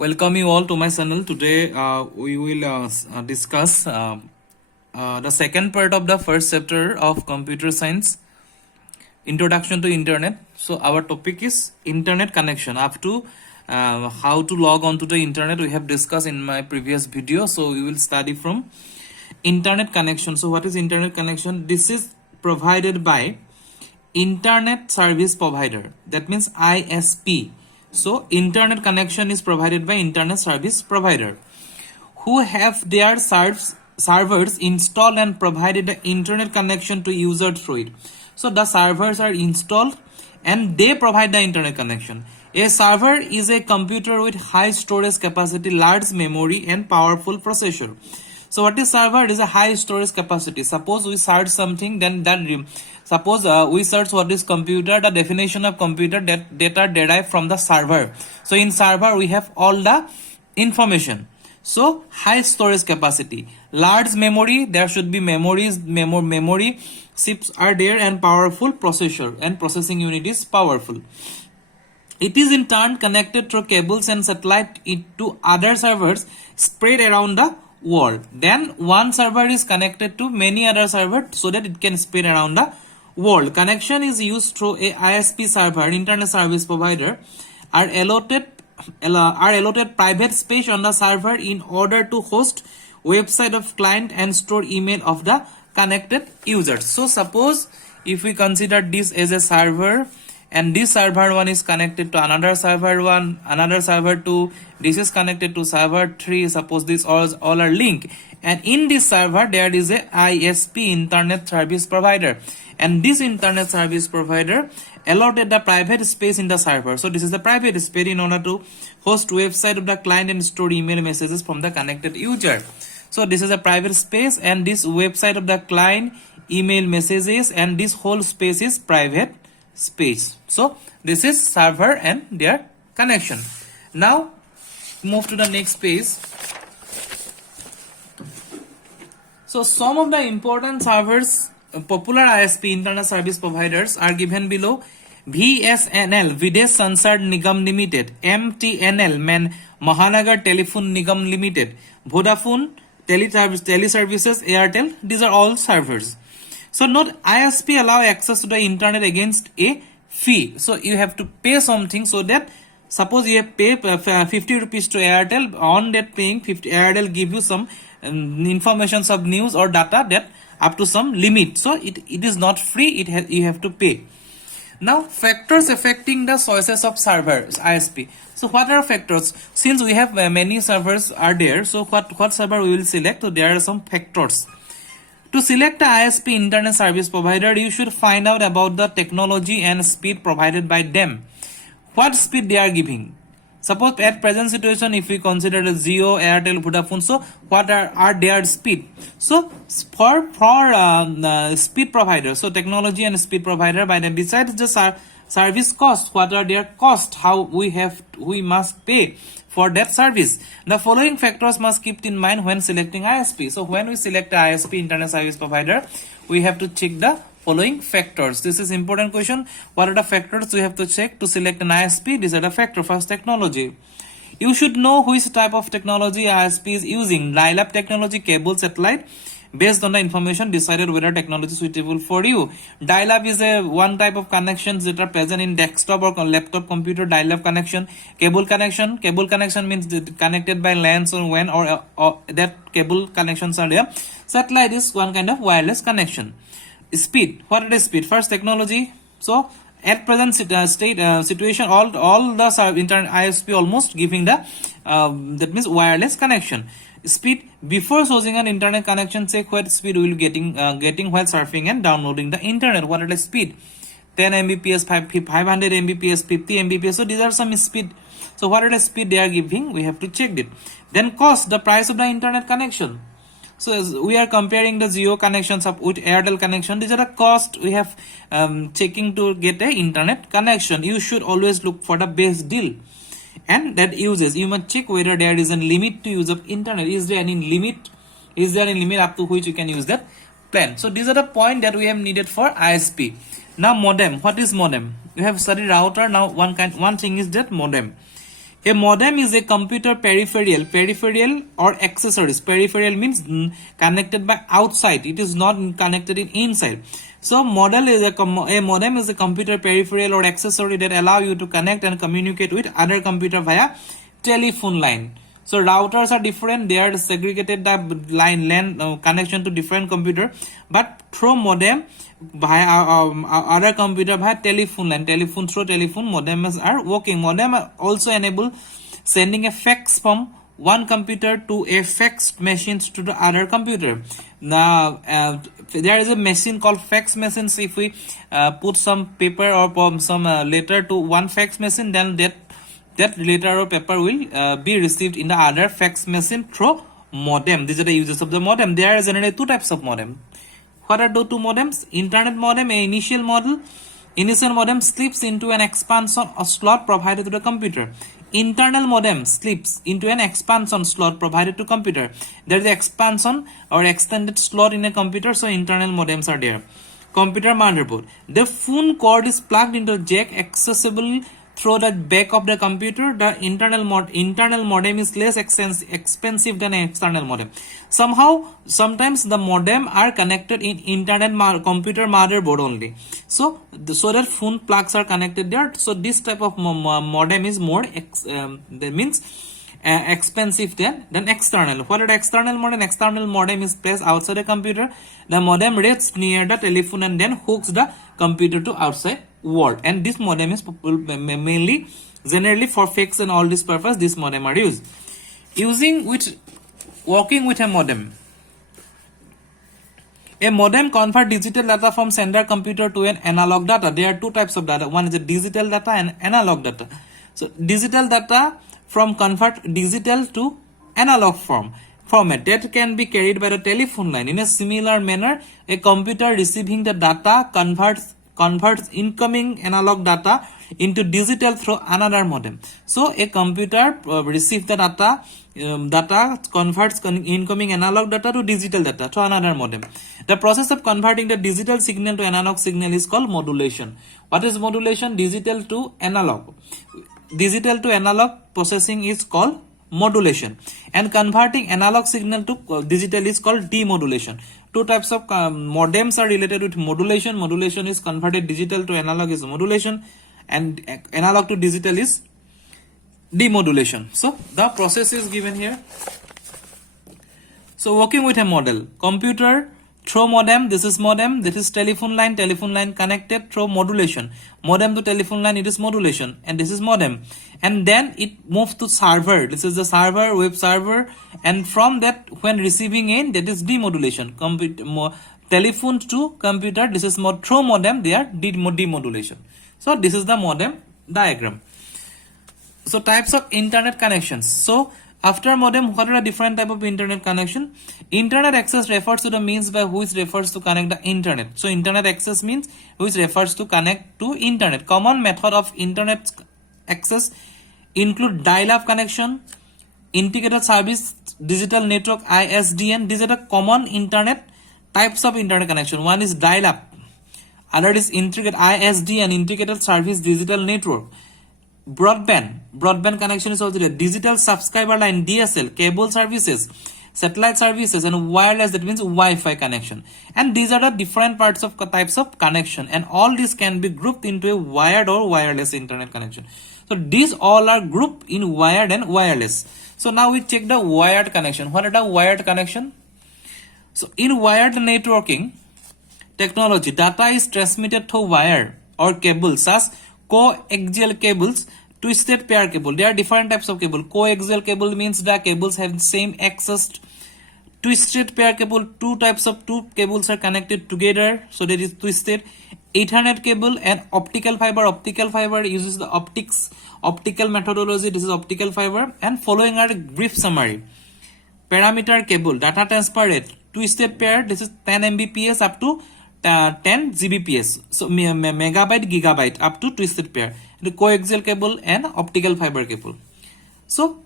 Welcome you all to my channel. Today we will discuss the second part of the first chapter of computer science, introduction to internet. So our topic is internet connection. Up to how to log on to the internet we have discussed in my previous video. So we will study from internet connection. So what is internet connection? This is provided by internet service provider, that means ISP. So internet connection is provided by internet service provider who have their servers installed and provided the internet connection to user through it. So the servers are installed and they provide the internet connection. A server is a computer with high storage capacity, large memory and powerful processor. So what is server? It is a high storage capacity. Suppose we search something, then suppose we search what is computer. The definition of computer, that data derived from the server. So in server we have all the information. So high storage capacity, large memory, there should be memory chips are there, and powerful processor, and processing unit is powerful. It is in turn connected through cables and satellite to other servers spread around the world. Then one server is connected to many other servers so that it can spread around the world. Connection is used through a ISP server, internet service provider, are allotted private space on the server in order to host website of client and store email of the connected users. So suppose if we consider this as a server, and this server 1 is connected to another server 1, another server 2, this is connected to server 3, suppose these all are linked, and in this server there is a ISP, internet service provider, and this internet service provider allotted the private space in the server. So this is the private space in order to host website of the client and store email messages from the connected user. So this is a private space, and this website of the client, email messages, and this whole space is private space. So this is server and their connection. Now move to the next page. So some of the important servers, popular ISP, internet service providers, are given below. VSNL, Videsh Sansar Nigam Limited, MTNL, Mahanagar Telephone Nigam Limited, Vodafone Teleservices, Airtel, these are all servers. So not ISP allow access to the internet against a fee. So you have to pay something, so that suppose you have pay 50 rupees to Airtel, on that paying 50, Airtel give you some informations of news or data that up to some limit. So it is not free, you have to pay. Now factors affecting the choices of servers, ISP. So what are factors? Since we have many servers are there, so what server we will select? So there are some factors. To select a ISP, internet service provider, you should find out about the technology and speed provided by them. What speed they are giving? Suppose at present situation, if we consider the Jio, Airtel, Vodafone, so what are their speed? So for speed provider, so technology and speed provider, by them, besides the service cost, what are their cost? How we must pay for that service. The following factors must keep in mind when selecting ISP. So when we select ISP, internet service provider, we have to check the following factors. This is important question. What are the factors we have to check to select an ISP? These are the factors. First, technology. You should know which type of technology ISP is using. Dial-up technology, cable, satellite. Based on the information, decided whether technology is suitable for you. Dial-up is a one type of connections that are present in desktop or laptop computer. Dial-up connection. Cable connection means connected by LANs or WAN, or that cable connections are there. Satellite is one kind of wireless connection. Speed. What is speed? First, technology. So at present situation, all the internet ISP almost giving the that means wireless connection. Speed. Before choosing an internet connection, check what speed we will getting while surfing and downloading the internet. What are the speed? 10 Mbps, 500 Mbps, 50 Mbps. So these are some speed. So what are the speed they are giving? We have to check it. Then cost, the price of the internet connection. So as we are comparing the Jio connections up with Airtel connection, these are the cost we have checking to get a internet connection. You should always look for the best deal. And that uses, you must check whether there is a limit to use of internet. Is there any limit? Is there any limit up to which you can use that plan? So these are the point that we have needed for ISP. Now modem. What is modem? You have studied router. Now one thing is that modem. A modem is a computer peripheral or accessories. Peripheral means connected by outside. It is not connected in inside. So a modem is a computer peripheral or accessory that allow you to connect and communicate with other computer via telephone line. So routers are different. They are segregated the LAN connection to different computer. But through modem via other computer via telephone line. Telephone through telephone modems are working. Modem also enable sending a fax from one computer to a fax machines to the other computer. Now there is a machine called fax machines. If we put some paper or some letter to one fax machine, then that letter or paper will be received in the other fax machine through modem. These are the uses of the modem. There are generally two types of modem. What are the two modems? Internet modem, a initial modem slips into an expansion or slot provided to the computer. Internal modem slips into an expansion slot provided to computer. There is expansion or extended slot in a computer, so internal modems are there. Computer motherboard. The phone cord is plugged into a jack accessible through the back of the computer. The internal modem is less expensive than an external modem. Sometimes the modem are connected in computer motherboard only. So that phone plugs are connected there. So this type of modem is more expensive than external. What are the external modem? External modem is placed outside the computer. The modem rests near the telephone and then hooks the computer to outside world. And this modem is mainly generally for fax and all this purpose. This modem are used. Working with a modem. A modem convert digital data from sender computer to an analog data. There are two types of data. One is a digital data and analog data. So digital data from convert digital to analog format that can be carried by the telephone line. In a similar manner, a computer receiving the data converts incoming analog data into digital through another modem. So a computer receives the data converts incoming analog data to digital data to another modem. The process of converting the digital signal to analog signal is called modulation. What is modulation? Digital to analog processing is called modulation, and converting analog signal to digital is called demodulation. Two types of modems are related with modulation. Modulation is converted digital to analog is modulation, and analog to digital is demodulation. So the process is given here. So working with a model, computer through modem, this is modem, this is telephone line connected through modulation. Modem to telephone line, it is modulation, and this is modem. And then it moves to server. This is the server, web server, and from that when receiving in, that is demodulation. Telephone to computer, this is through modem, they are demodulation. So this is the modem diagram. So types of internet connections. So after modem, what are the different type of internet connection? Internet access refers to the means by which refers to connect the internet. So internet access means which refers to connect to internet. Common method of internet access include dial-up connection, integrated service digital network ISDN. These are the common internet types of internet connection. One is dial-up, other is integrated ISDN, integrated service digital network. Broadband connection is also there. Digital subscriber line, DSL, cable services, satellite services, and wireless, that means Wi-Fi connection. And these are the different types of connection, and all these can be grouped into a wired or wireless internet connection. So these all are grouped in wired and wireless. So now we check the wired connection. What are the wired connection? So in wired networking technology, data is transmitted through wire or cables as coaxial cables, twisted pair cable. There are different types of cable. Coaxial cable means the cables have same axis. Twisted pair cable, two cables are connected together, so that is twisted. Ethernet cable and optical fiber. Optical fiber uses the optical methodology. This is optical fiber. And following are brief summary. Parameter cable, data transfer rate, twisted pair. This is 10 Mbps up to 10 Gbps. So megabyte, gigabyte up to twisted pair. The coaxial cable and optical fiber cable. So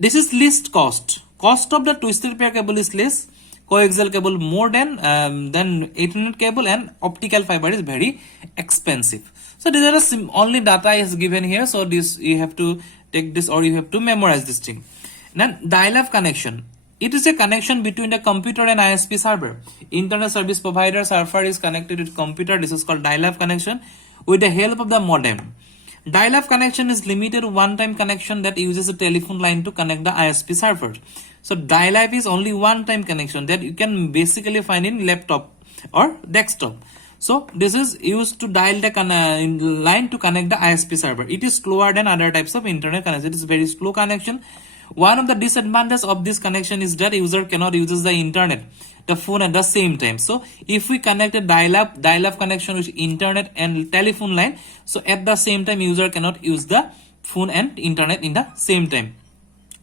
this is least cost. Cost of the twisted pair cable is less. Coaxial cable more than Ethernet cable, and optical fiber is very expensive. So these are the only data is given here. So this you have to take this or you have to memorize this thing. Then dial-up connection. It is a connection between the computer and ISP server. Internet service provider server is connected with computer. This is called dial-up connection with the help of the modem. Dial-up connection is limited one-time connection that uses a telephone line to connect the ISP server. So dial-up is only one-time connection that you can basically find in laptop or desktop. So this is used to dial the line to connect the ISP server. It is slower than other types of internet connection. It is very slow connection. One of the disadvantages of this connection is that user cannot use the internet, the phone at the same time. So if we connect a dial-up connection with internet and telephone line, so at the same time user cannot use the phone and internet in the same time.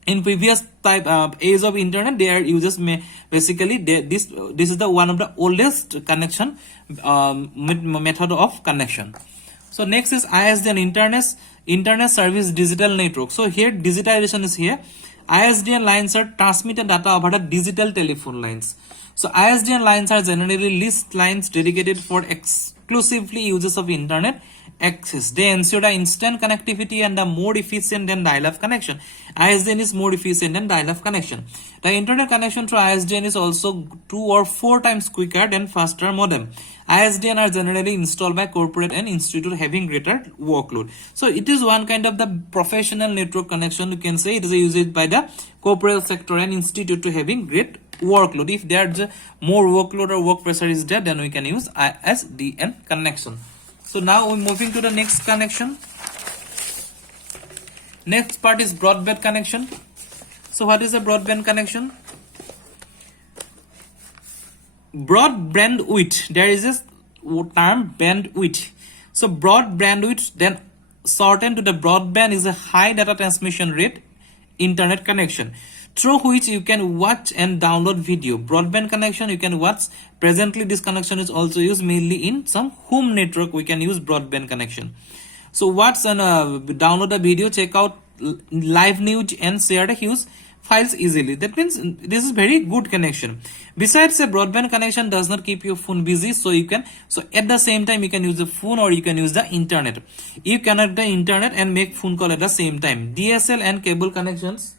In previous type age of internet, their users may basically this is the one of the oldest connection method of connection. So next is ISDN, internet service digital network. So here digitalization is here. ISDN lines are transmitted data over the digital telephone lines. So ISDN lines are generally list lines dedicated for exclusively users of internet access. They ensure the instant connectivity and the more efficient than dial-up connection. ISDN is more efficient than dial-up connection. The internet connection through ISDN is also 2 or 4 times quicker than faster modem. ISDN are generally installed by corporate and institute having greater workload. So it is one kind of the professional network connection. You can say it is used by the corporate sector and institute to having great workload. If there's more workload or work pressure is there, then we can use ISDN connection. So now we're moving to the next connection. Next part is broadband connection. So what is a broadband connection? Broad bandwidth. There is a term bandwidth. So broad bandwidth, then shortened to the broadband, is a high data transmission rate internet connection through which you can watch and download video. Broadband connection you can watch. Presently this connection is also used mainly in some home network. We can use broadband connection. So watch and download a video, check out live news and share the huge files easily. That means this is very good connection. Besides, a broadband connection does not keep your phone busy, so at the same time you can use the phone or you can use the internet. You connect the internet and make phone call at the same time. DSL and cable connections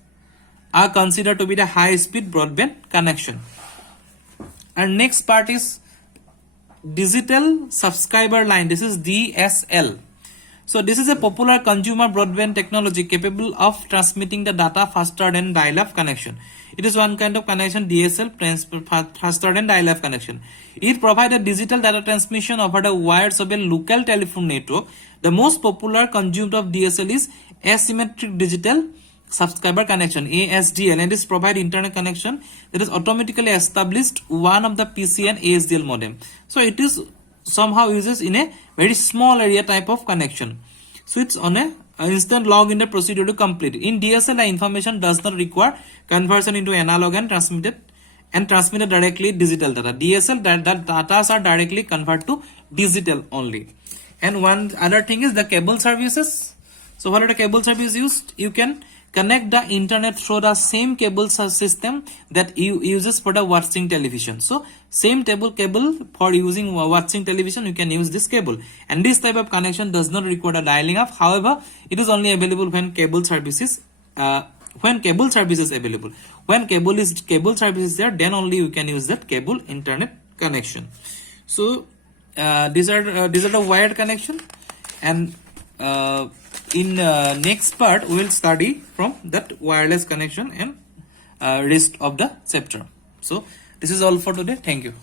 are considered to be the high speed broadband connection. And next part is digital subscriber line. This is DSL. So this is a popular consumer broadband technology capable of transmitting the data faster than dial-up connection. It is one kind of connection, DSL, faster than dial-up connection. It provides digital data transmission over the wires of a local telephone network. The most popular consumed of DSL is asymmetric digital subscriber connection, ASDL, and this provide internet connection that is automatically established one of the PC and ASDL modem. So it is somehow uses in a very small area type of connection. So it's on a instant log in the procedure to complete. In DSL, the information does not require conversion into analog and transmitted directly digital data. DSL that data are directly converted to digital only. And one other thing is the cable services. So what are the cable services used? You can connect the internet through the same cable system that you uses for the watching television. So same cable for using watching television, you can use this cable. And this type of connection does not require a dialing up. However, it is only available when cable services available. When cable service is there, then only you can use that cable internet connection. So these are the wired connection, and in next part we will study from that wireless connection and rest of the chapter. So this is all for today. Thank you.